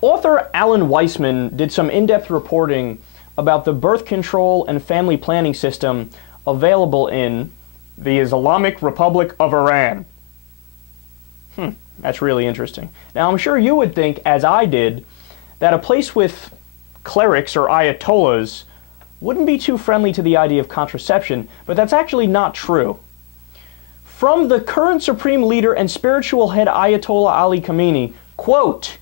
Author Alan Weissman did some in-depth reporting about the birth control and family planning system available in the Islamic Republic of Iran. That's really interesting. Now, I'm sure you would think, as I did, that a place with clerics or ayatollahs wouldn't be too friendly to the idea of contraception, but that's actually not true. From the current supreme leader and spiritual head Ayatollah Ali Khamenei, quote,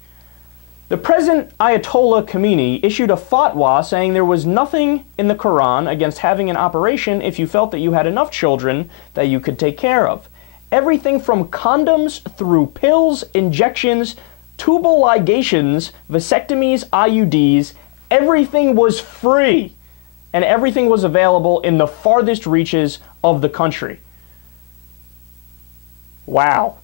"The present Ayatollah Khamenei issued a fatwa saying there was nothing in the Quran against having an operation if you felt that you had enough children that you could take care of. Everything from condoms through pills, injections, tubal ligations, vasectomies, IUDs, everything was free, and everything was available in the farthest reaches of the country." Wow.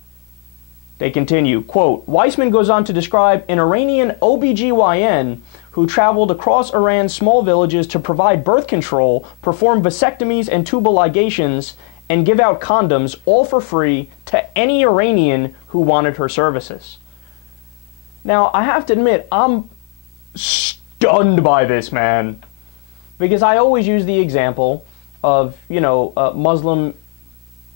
They continue, quote, Weissman goes on to describe an Iranian OBGYN who traveled across Iran's small villages to provide birth control, perform vasectomies and tubal ligations, and give out condoms, all for free, to any Iranian who wanted her services. Now, I have to admit, I'm stunned by this, man. Because I always use the example of, Muslim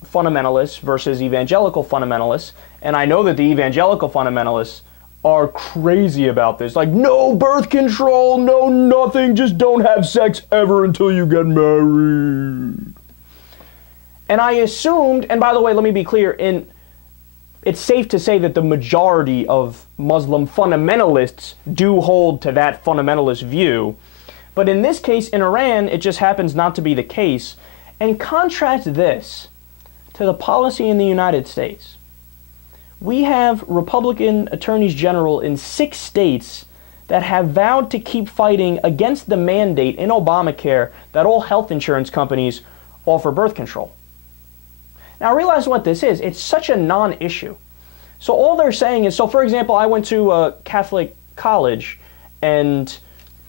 fundamentalists versus evangelical fundamentalists, and I know that the evangelical fundamentalists are crazy about this. Like, no birth control, no nothing, just don't have sex ever until you get married. And I assumed, and by the way, let me be clear, it's safe to say that the majority of Muslim fundamentalists do hold to that fundamentalist view. But in this case, in Iran, it just happens not to be the case. And contrast this to the policy in the United States. We have Republican attorneys general in 6 states that have vowed to keep fighting against the mandate in Obamacare that all health insurance companies offer birth control. Now realize what this is. It's such a non-issue. So all they're saying is, so for example, I went to a Catholic college, and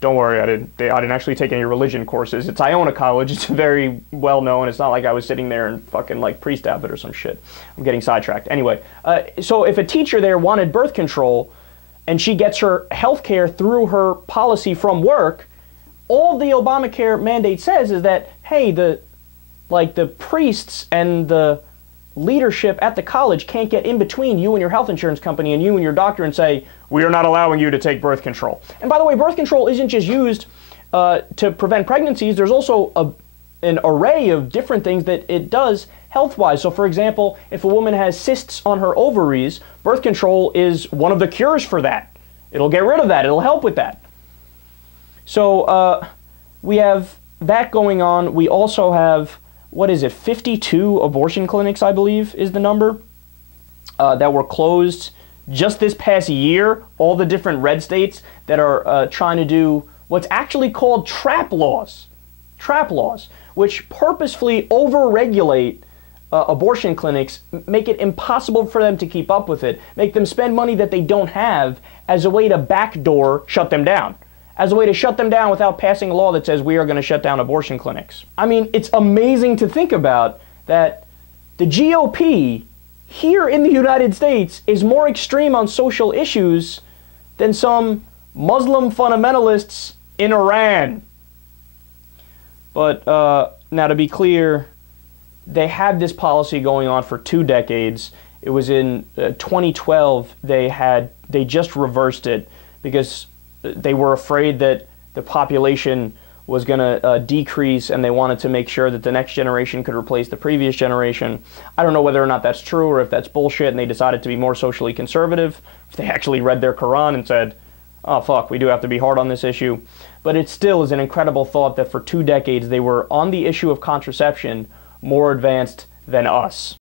don't worry, I didn't actually take any religion courses. It's Iona College. It's very well known. It's not like I was sitting there and fucking like priest abbot or some shit. I'm getting sidetracked. Anyway, so if a teacher there wanted birth control and she gets her health care through her policy from work, all the Obamacare mandate says is that, hey, the priests and the leadership at the college can't get in between you and your health insurance company and you and your doctor and say, we are not allowing you to take birth control. And by the way, birth control isn't just used to prevent pregnancies. There's also an array of different things that it does health-wise. So for example, if a woman has cysts on her ovaries, birth control is one of the cures for that. It'll get rid of that. It'll help with that. So we have that going on. We also have, 52 abortion clinics, I believe, is the number, that were closed just this past year. All the different red states that are trying to do what's actually called trap laws, which purposefully over-regulate abortion clinics, make it impossible for them to keep up with it, make them spend money that they don't have as a way to backdoor shut them down. As a way to shut them down without passing a law that says we are going to shut down abortion clinics. I mean, it's amazing to think about that the GOP here in the United States is more extreme on social issues than some Muslim fundamentalists in Iran. But now to be clear, they had this policy going on for 2 decades. It was in 2012 they just reversed it because they were afraid that the population was going to decrease, and they wanted to make sure that the next generation could replace the previous generation. I don't know whether or not that's true or if that's bullshit and they decided to be more socially conservative, if they actually read their Quran and said, oh fuck, we do have to be hard on this issue. But it still is an incredible thought that for 2 decades they were on the issue of contraception more advanced than us.